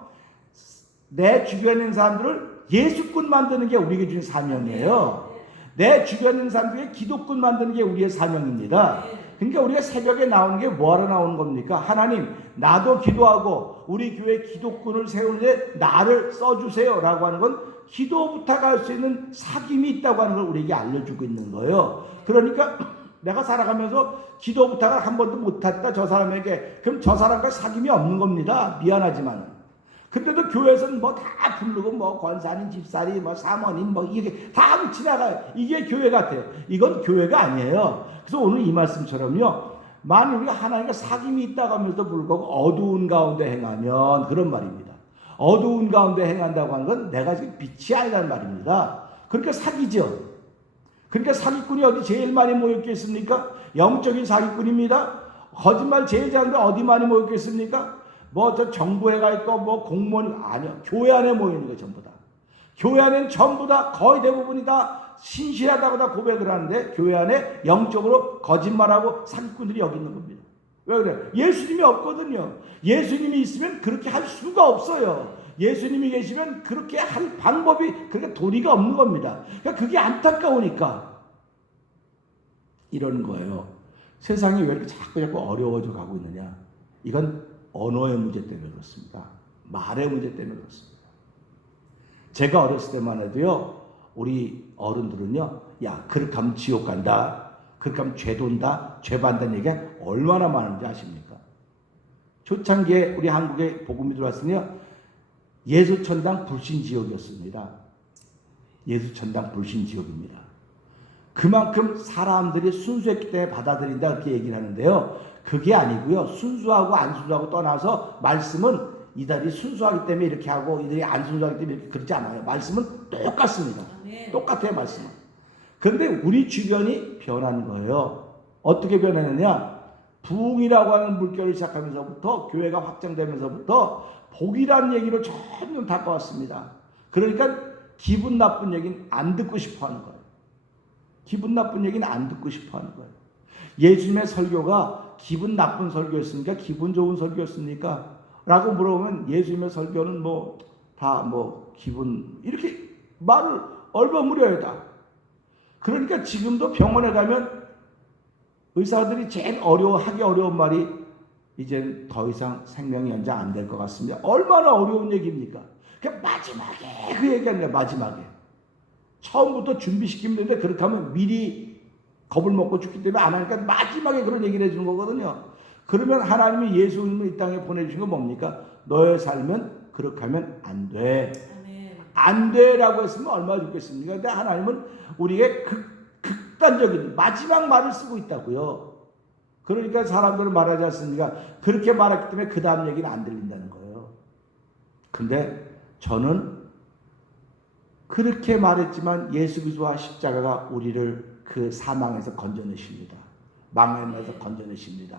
내 주변에 있는 사람들을 예수꾼 만드는 게 우리에게 주신 사명이에요. 내 주변에 있는 사람들에게 기도꾼 만드는 게 우리의 사명입니다. 그러니까 우리가 새벽에 나오는 게 뭐하러 나오는 겁니까? 하나님, 나도 기도하고 우리 교회 기도꾼을 세우는데 나를 써주세요 라고 하는 건 기도 부탁할 수 있는 사귐이 있다고 하는 걸 우리에게 알려주고 있는 거예요. 그러니까 내가 살아가면서 기도 부탁을 한 번도 못했다 저 사람에게, 그럼 저 사람과 사귐이 없는 겁니다. 미안하지만. 근데도 교회에서는 뭐 다 부르고 뭐 권사님, 집사님, 뭐 사모님 뭐 이게 다 지나가요. 이게 교회 같아요. 이건 교회가 아니에요. 그래서 오늘 이 말씀처럼요, 만일 우리가 하나님과 사귐이 있다고 하면서도 불구하고 어두운 가운데 행하면, 그런 말입니다. 어두운 가운데 행한다고 하는 건 내가 지금 빛이 아니라는 말입니다. 그러니까 사기죠. 그러니까 사기꾼이 어디 제일 많이 모였겠습니까? 영적인 사기꾼입니다. 거짓말 제일 잘하는데 어디 많이 모였겠습니까? 뭐 저 정부에 가 있고 뭐 공무원, 아니요, 교회 안에 모여 있는 거 전부 다. 교회 안에는 전부 다 거의 대부분이 다 신실하다고 다 고백을 하는데 교회 안에 영적으로 거짓말하고 사기꾼들이 여기 있는 겁니다. 왜 그래요? 예수님이 없거든요. 예수님이 있으면 그렇게 할 수가 없어요. 예수님이 계시면 그렇게 할 방법이, 그렇게 도리가 없는 겁니다. 그러니까 그게 안타까우니까 이러는 거예요. 세상이 왜 이렇게 자꾸 어려워져 가고 있느냐? 이건 언어의 문제 때문에 그렇습니다. 말의 문제 때문에 그렇습니다. 제가 어렸을 때만 해도요, 우리 어른들은요, 야, 그렇게 하면 지옥 간다, 그렇게 하면 죄 돈다, 죄 받는다는 얘기가 얼마나 많은지 아십니까? 초창기에 우리 한국에 복음이 들어왔으며 예수천당 불신지옥이었습니다. 예수천당 불신지옥입니다. 그만큼 사람들이 순수했기 때문에 받아들인다, 그렇게 얘기를 하는데요, 그게 아니고요, 순수하고 안 순수하고 떠나서 말씀은 이들이 순수하기 때문에 이렇게 하고 이들이 안 순수하기 때문에 이렇게, 그렇지 않아요. 말씀은 똑같습니다. 똑같아요, 말씀은. 그런데 우리 주변이 변한 거예요. 어떻게 변했느냐? 부흥이라고 하는 물결을 시작하면서부터, 교회가 확장되면서부터 복이라는 얘기로 점점 다가왔습니다. 그러니까 기분 나쁜 얘기는 안 듣고 싶어 하는 거예요. 기분 나쁜 얘기는 안 듣고 싶어 하는 거예요. 예수님의 설교가 기분 나쁜 설교였습니까? 기분 좋은 설교였습니까? 라고 물어보면 예수님의 설교는 다 기분, 이렇게 말을 얼버무려요, 다. 그러니까 지금도 병원에 가면 의사들이 제일 하기 어려운 말이, 이젠 더 이상 생명이 연장 안 될 것 같습니다. 얼마나 어려운 얘기입니까? 마지막에 그 얘기하는 거예요, 마지막에. 처음부터 준비시키면 되는데, 그렇게 하면 미리 겁을 먹고 죽기 때문에 안 하니까 마지막에 그런 얘기를 해주는 거거든요. 그러면 하나님이 예수님을 이 땅에 보내주신 건 뭡니까? 너의 삶은 그렇게 하면 안 돼. 안 돼라고 했으면 얼마나 좋겠습니까? 근데 하나님은 우리에게 극단적인 마지막 말을 쓰고 있다고요. 그러니까 사람들은 말하지 않습니까? 그렇게 말했기 때문에 그 다음 얘기는 안 들린다는 거예요. 근데 저는 그렇게 말했지만 예수 그리스도와 십자가가 우리를 그 사망에서 건져내십니다. 망함에서 건져내십니다.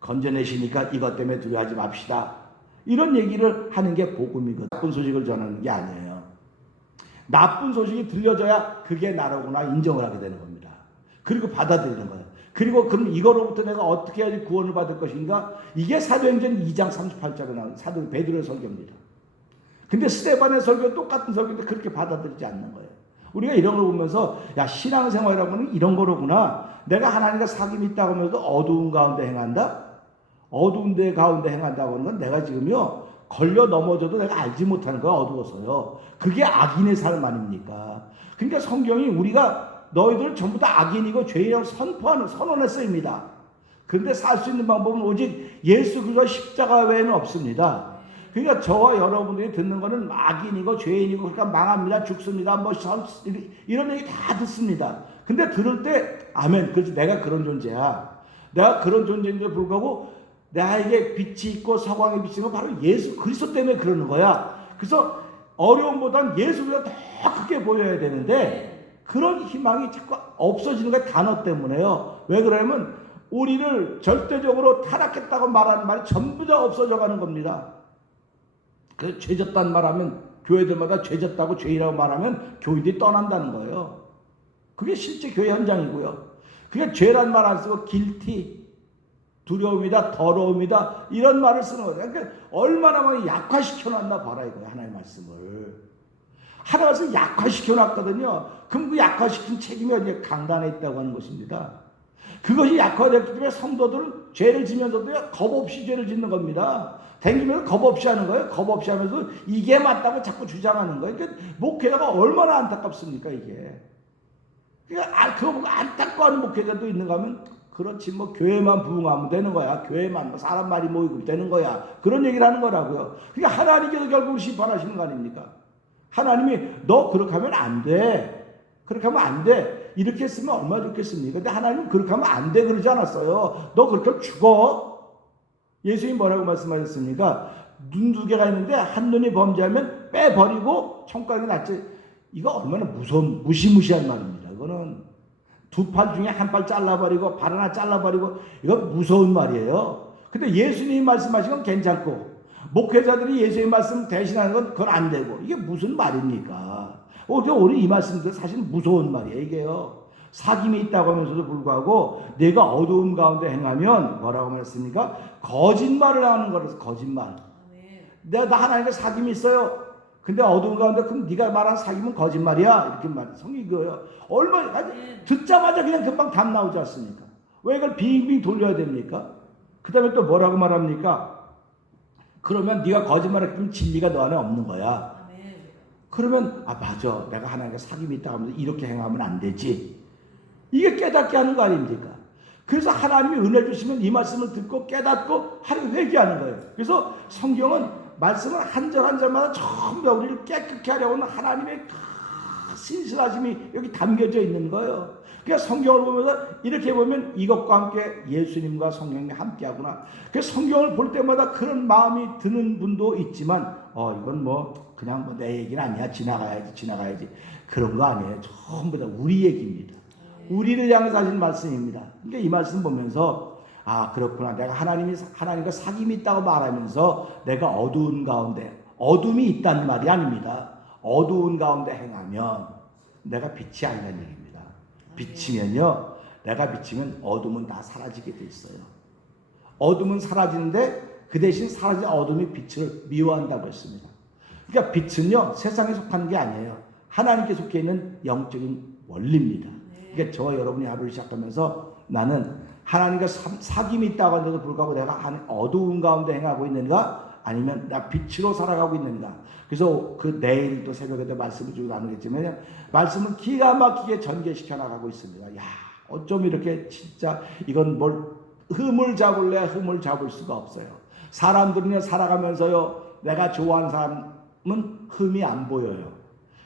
건져내시니까 이것 때문에 두려워하지 맙시다. 이런 얘기를 하는 게 복음이거든요. 나쁜 소식을 전하는 게 아니에요. 나쁜 소식이 들려져야 그게 나라구나 인정을 하게 되는 겁니다. 그리고 받아들이는 거예요. 그리고 그럼 이거로부터 내가 어떻게 해야지 구원을 받을 것인가? 이게 사도행전 2장 38절에 나오는 사도 베드로의 설교입니다. 근데 스데반의 설교 똑같은 설교인데 그렇게 받아들이지 않는 거예요. 우리가 이런 걸 보면서 야, 신앙생활이라고 하는 이런 거로구나. 내가 하나님과 사귐이 있다고 하면서 어두운 가운데 행한다? 어두운 데 가운데 행한다고 하는 건 내가 지금요 걸려 넘어져도 내가 알지 못하는 거야, 어두워서요. 그게 악인의 삶 아닙니까? 그러니까 성경이 우리가 너희들 전부 다 악인이고 죄인이라고 선언의 쓰입니다. 그런데 살 수 있는 방법은 오직 예수 그리스도 십자가 외에는 없습니다. 그러니까 저와 여러분들이 듣는 거는 악인이고 죄인이고 그러니까 망합니다, 죽습니다, 이런 얘기 다 듣습니다. 근데 들을 때 아멘, 그래서 내가 그런 존재야. 내가 그런 존재인데 불구하고 나에게 빛이 있고 사광의 빛이 있고 바로 예수 그리스도 때문에 그러는 거야. 그래서 어려움보단 예수가 더 크게 보여야 되는데 그런 희망이 자꾸 없어지는 게 단어 때문에요. 왜 그러냐면 우리를 절대적으로 타락했다고 말하는 말이 전부 다 없어져 가는 겁니다. 그래서 죄졌다는 말하면 교회들마다 죄졌다고 죄인이라고 말하면 교인들이 떠난다는 거예요. 그게 실제 교회 현장이고요. 그게 죄란 말 안 쓰고 guilty, 두려움이다, 더러움이다 이런 말을 쓰는 거예요. 그러니까 얼마나 많이 약화시켜놨나 봐라 이거예요. 하나님의 말씀을. 하나님께서 약화시켜놨거든요. 그럼 그 약화시킨 책임이 어디에 강단에 있다고 하는 것입니다. 그것이 약화됐기 때문에 성도들은 죄를 지면서도 겁 없이 죄를 짓는 겁니다. 댕기면서 겁 없이 하는 거예요. 겁 없이 하면서 이게 맞다고 자꾸 주장하는 거예요. 그러니까 목회자가 얼마나 안타깝습니까, 이게. 그러니까 그거 보고 안타까운 목회자도 있는가 하면 그렇지 뭐 교회만 부흥하면 되는 거야. 교회만 뭐 사람 말이 모이고 되는 거야. 그런 얘기를 하는 거라고요. 그러니까 하나님께서 결국 심판하시는 거 아닙니까? 하나님이 너 그렇게 하면 안 돼. 그렇게 하면 안 돼. 이렇게 했으면 얼마나 좋겠습니까? 근데 하나님은 그렇게 하면 안 돼 그러지 않았어요. 너 그렇게 하면 죽어. 예수님이 뭐라고 말씀하셨습니까? 눈 두 개가 있는데 한 눈이 범죄하면 빼버리고 천국에 낫지. 이거 얼마나 무시무시한 말입니다. 이거는 두 팔 중에 한 팔 잘라버리고 발 하나 잘라버리고 이거 무서운 말이에요. 근데 예수님이 말씀하신 건 괜찮고 목회자들이 예수님 말씀 대신하는 건 그건 안 되고 이게 무슨 말입니까? 오늘 이 말씀도 사실 무서운 말이에요. 이게요. 사귐이 있다고 하면서도 불구하고 내가 어두움 가운데 행하면 뭐라고 말했습니까? 거짓말을 하는 거라서 거짓말. 나 하나님과 사귐이 있어요. 근데 어두운 가운데 그럼 네가 말한 사귐은 거짓말이야. 이렇게 말 성이 그거예요. 듣자마자 그냥 금방 답 나오지 않습니까? 왜 이걸 빙빙 돌려야 됩니까? 그 다음에 또 뭐라고 말합니까? 그러면 네가 거짓말했으면 진리가 너 안에 없는 거야. 그러면 맞아. 내가 하나님과 사귐이 있다 하면서 이렇게 행하면 안 되지. 이게 깨닫게 하는 거 아닙니까? 그래서 하나님이 은혜 주시면 이 말씀을 듣고 깨닫고 하루 회개하는 거예요. 그래서 성경은 말씀을 한 절 한 절마다 전부 다 우리를 깨끗게 하려고 하는 하나님의 신실하심이 여기 담겨져 있는 거예요. 그러니까 성경을 보면서 이렇게 보면 이것과 함께 예수님과 성령이 함께하구나. 그래서 성경을 볼 때마다 그런 마음이 드는 분도 있지만 이건 그냥 내 얘기는 아니야. 지나가야지. 그런 거 아니에요. 전부 다 우리 얘기입니다. 우리를 향해서 하신 말씀입니다. 그러니까 이 말씀 보면서 그렇구나. 내가 하나님과 사귐이 있다고 말하면서 내가 어두운 가운데 어둠이 있다는 말이 아닙니다. 어두운 가운데 행하면 내가 빛이 아니라는 얘기입니다. 비치면요. 내가 비치면 어둠은 다 사라지게 돼 있어요. 어둠은 사라지는데 그 대신 사라진 어둠이 빛을 미워한다고 했습니다. 그러니까 빛은요. 세상에 속하는 게 아니에요. 하나님께 속해 있는 영적인 원리입니다. 그러니까 저와 여러분이 하루를 시작하면서 나는 하나님과 사귐이 있다고 하는데도 불구하고 내가 어두운 가운데 행하고 있는가? 아니면 나 빛으로 살아가고 있는가? 그래서 그 내일 또 새벽에도 말씀을 주고 나누겠지만 말씀은 기가 막히게 전개시켜 나가고 있습니다. 어쩜 이렇게 진짜 이건 흠을 잡을래 흠을 잡을 수가 없어요. 사람들은 살아가면서요. 내가 좋아하는 사람은 흠이 안 보여요.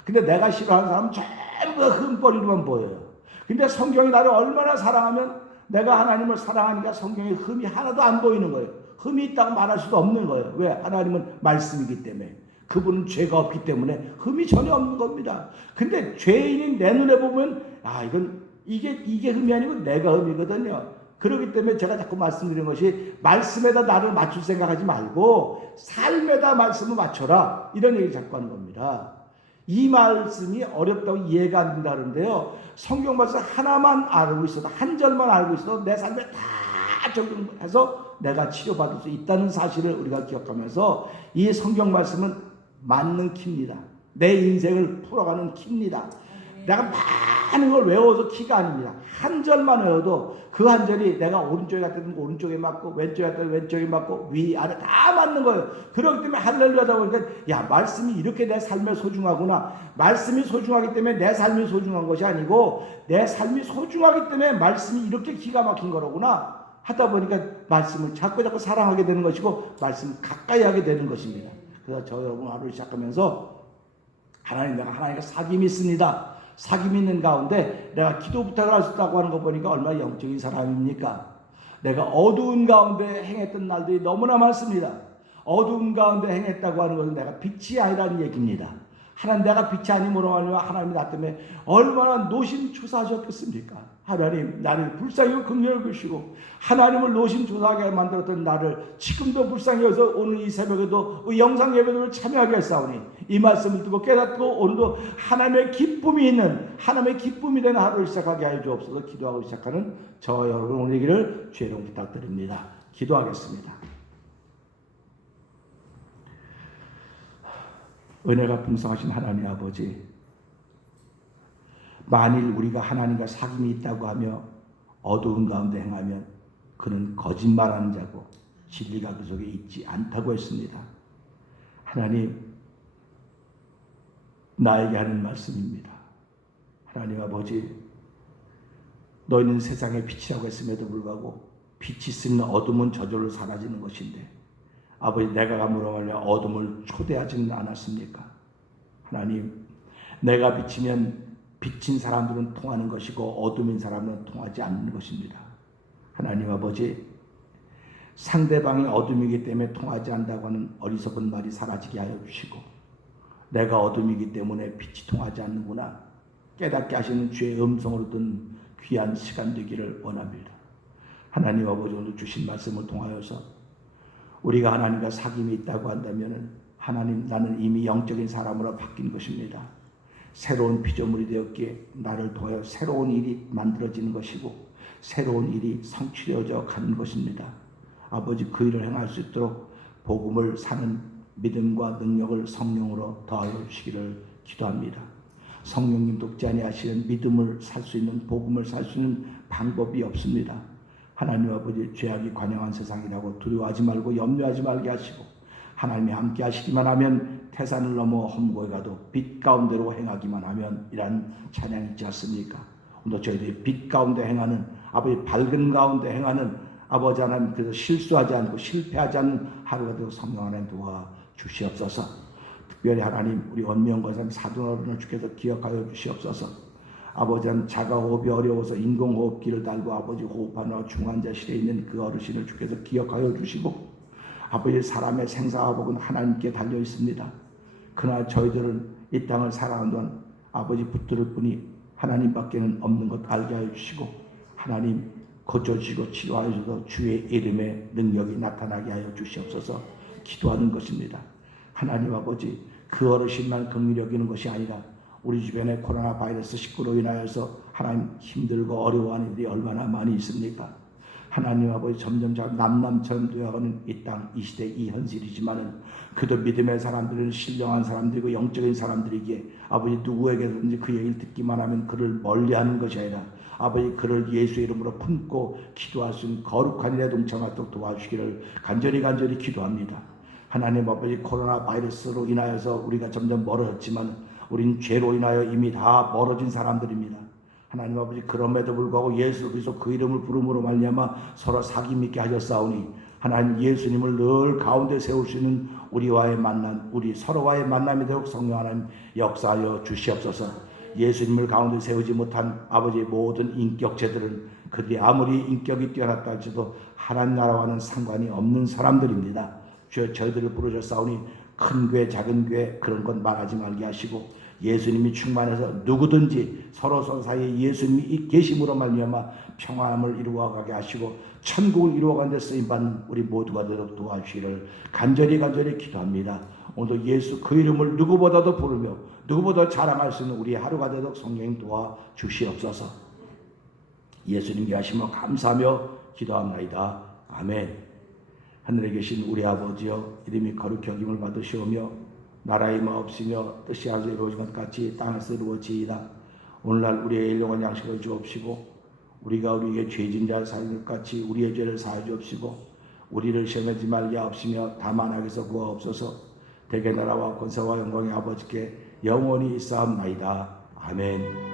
근데 내가 싫어하는 사람은 전부 다 흠거리로만 보여요. 근데 성경이 나를 얼마나 사랑하면 내가 하나님을 사랑하니까 성경에 흠이 하나도 안 보이는 거예요. 흠이 있다고 말할 수도 없는 거예요. 왜? 하나님은 말씀이기 때문에. 그분은 죄가 없기 때문에 흠이 전혀 없는 겁니다. 근데 죄인인 내 눈에 보면 이게 흠이 아니고 내가 흠이거든요. 그렇기 때문에 제가 자꾸 말씀드리는 것이 말씀에다 나를 맞출 생각하지 말고 삶에다 말씀을 맞춰라. 이런 얘기를 자꾸 하는 겁니다. 이 말씀이 어렵다고 이해가 안 된다는데요. 성경 말씀 하나만 알고 있어도 한 절만 알고 있어도 내 삶에 다 적용해서 내가 치료받을 수 있다는 사실을 우리가 기억하면서 이 성경 말씀은 맞는 키입니다. 내 인생을 풀어가는 키입니다. 내가 많은 걸 외워서 키가 아닙니다. 한 절만 외워도 그 한 절이 내가 오른쪽에 갔든 오른쪽에 맞고 왼쪽에 갔든 왼쪽에 맞고 위 아래 다 맞는 거예요. 그렇기 때문에 할렐루야다 보니까 말씀이 이렇게 내 삶에 소중하구나. 말씀이 소중하기 때문에 내 삶이 소중한 것이 아니고 내 삶이 소중하기 때문에 말씀이 이렇게 기가 막힌 거로구나 하다 보니까 말씀을 자꾸 사랑하게 되는 것이고 말씀 가까이 하게 되는 것입니다. 그래서 저 여러분 하루를 시작하면서 내가 하나님과 사귐이 있습니다. 사귐이 있는 가운데 내가 기도 부탁을 할 수 있다고 하는 거 보니까 얼마나 영적인 사람입니까? 내가 어두운 가운데 행했던 날들이 너무나 많습니다. 어두운 가운데 행했다고 하는 것은 내가 빛이 아니라는 얘기입니다. 내가 빛이 아님으로 하나님이 나 때문에 얼마나 노심초사하셨겠습니까? 하나님 나를 불쌍히 여기고 긍휼히 여기시고 하나님을 노심초사하게 만들었던 나를 지금도 불쌍히 여기서 오늘 이 새벽에도 영상 예배를 참여하게 했사오니 이 말씀을 듣고 깨닫고 오늘도 하나님의 기쁨이 있는 하나님의 기쁨이 되는 하루를 시작하게 하여 주옵소서. 기도하고 시작하는 저 여러분 오늘 얘기를 주의 이름 부탁드립니다. 기도하겠습니다. 은혜가 풍성하신 하나님 아버지, 만일 우리가 하나님과 사귐이 있다고 하며 어두운 가운데 행하면 그는 거짓말하는 자고 진리가 그 속에 있지 않다고 했습니다. 하나님, 나에게 하는 말씀입니다. 하나님 아버지, 너희는 세상의 빛이라고 했음에도 불구하고 빛이 있으면 어둠은 저절로 사라지는 것인데 아버지, 내가 감으로 말하여 어둠을 초대하지는 않았습니까? 하나님, 내가 비치면 비친 사람들은 통하는 것이고 어둠인 사람은 통하지 않는 것입니다. 하나님 아버지, 상대방이 어둠이기 때문에 통하지 않는다고 하는 어리석은 말이 사라지게 하여 주시고 내가 어둠이기 때문에 빛이 통하지 않는구나 깨닫게 하시는 주의 음성으로 듣는 귀한 시간 되기를 원합니다. 하나님 아버지, 오늘 주신 말씀을 통하여서 우리가 하나님과 사귐이 있다고 한다면 하나님, 나는 이미 영적인 사람으로 바뀐 것입니다. 새로운 피조물이 되었기에 나를 통하여 새로운 일이 만들어지는 것이고 새로운 일이 성취되어져 가는 것입니다. 아버지, 그 일을 행할 수 있도록 복음을 사는 믿음과 능력을 성령으로 더하여 주시기를 기도합니다. 성령님 돕지 아니하시는 믿음을 살 수 있는, 복음을 살 수 있는 방법이 없습니다. 하나님 아버지, 죄악이 관영한 세상이라고 두려워하지 말고 염려하지 말게 하시고 하나님이 함께 하시기만 하면 태산을 넘어 험고에 가도 빛 가운데로 행하기만 하면 이란 찬양이 있지 않습니까? 오늘 저희들이 빛 가운데 행하는, 아버지 밝은 가운데 행하는 아버지 하나님, 그래서 실수하지 않고 실패하지 않는 하루가 되고 성령 하나님 도와 주시옵소서. 특별히 하나님, 우리 원명건사 사도어른을 주께서 기억하여 주시옵소서. 아버지 하나님, 자가호흡이 어려워서 인공호흡기를 달고 아버지 호흡하느라 중환자실에 있는 그 어르신을 주께서 기억하여 주시고 아버지, 사람의 생사화복은 하나님께 달려 있습니다. 그러나 저희들은 이 땅을 살아가는 동안 아버지 붙들을 뿐이 하나님밖에는 없는 것 알게 하여 주시고 하나님, 고쳐주시고 치료하여 주셔서 주의 이름의 능력이 나타나게 하여 주시옵소서 기도하는 것입니다. 하나님 아버지, 그 어르신만 긍휼히 여기는 것이 아니라 우리 주변에 코로나 바이러스 19로 인하여서 하나님 힘들고 어려워하는 일이 얼마나 많이 있습니까? 하나님 아버지, 점점 남남처럼 되어가는 이 땅, 이 시대, 이 현실이지만은 그도 믿음의 사람들은 신령한 사람들이고 영적인 사람들이기에 아버지, 누구에게든지 그 얘기를 듣기만 하면 그를 멀리하는 것이 아니라 아버지, 그를 예수의 이름으로 품고 기도할 수 있는 거룩한 일에 동참하도록 도와주시기를 간절히 기도합니다. 하나님 아버지, 코로나 바이러스로 인하여서 우리가 점점 멀어졌지만 우린 죄로 인하여 이미 다 멀어진 사람들입니다. 하나님 아버지, 그럼에도 불구하고 예수 그리스도 그 이름을 부름으로 말미암아 서로 사귐 있게 하셨사오니 하나님, 예수님을 늘 가운데 세울 수 있는 우리와의 만남, 우리 서로와의 만남이 되도록 성령 하나님 역사하여 주시옵소서. 예수님을 가운데 세우지 못한 아버지의 모든 인격체들은 그들이 아무리 인격이 뛰어났다 할지라도 하나님 나라와는 상관이 없는 사람들입니다. 주여, 저희들을 부르셨사오니 큰 교회 작은 교회 그런 건 말하지 말게 하시고 예수님이 충만해서 누구든지 서로 사이에 예수님이 계심으로 말미암아 평안함을 이루어가게 하시고 천국을 이루어가는 데 쓰임받는 우리 모두가 되도록 도와주시기를 간절히 기도합니다. 오늘도 예수 그 이름을 누구보다도 부르며 누구보다 자랑할 수 있는 우리 하루가 되도록 성령 도와주시옵소서. 예수님께 하시며 감사하며 기도합니다. 아멘. 하늘에 계신 우리 아버지여, 이름이 거룩히 여김을 받으시오며 나라의 마옵시며 뜻이 하늘에서 이루어진 것 같이 땅에서 이루어지이다. 오늘날 우리의 일용할 양식을 주옵시고 우리가 우리에게 죄진 자를 사하는 것 같이 우리의 죄를 사하여 주옵시고 우리를 시험에 들지 말게 하옵시며 다만 악에서 구하옵소서. 대개 나라와 권세와 영광의 아버지께 영원히 있사옵나이다. 아멘.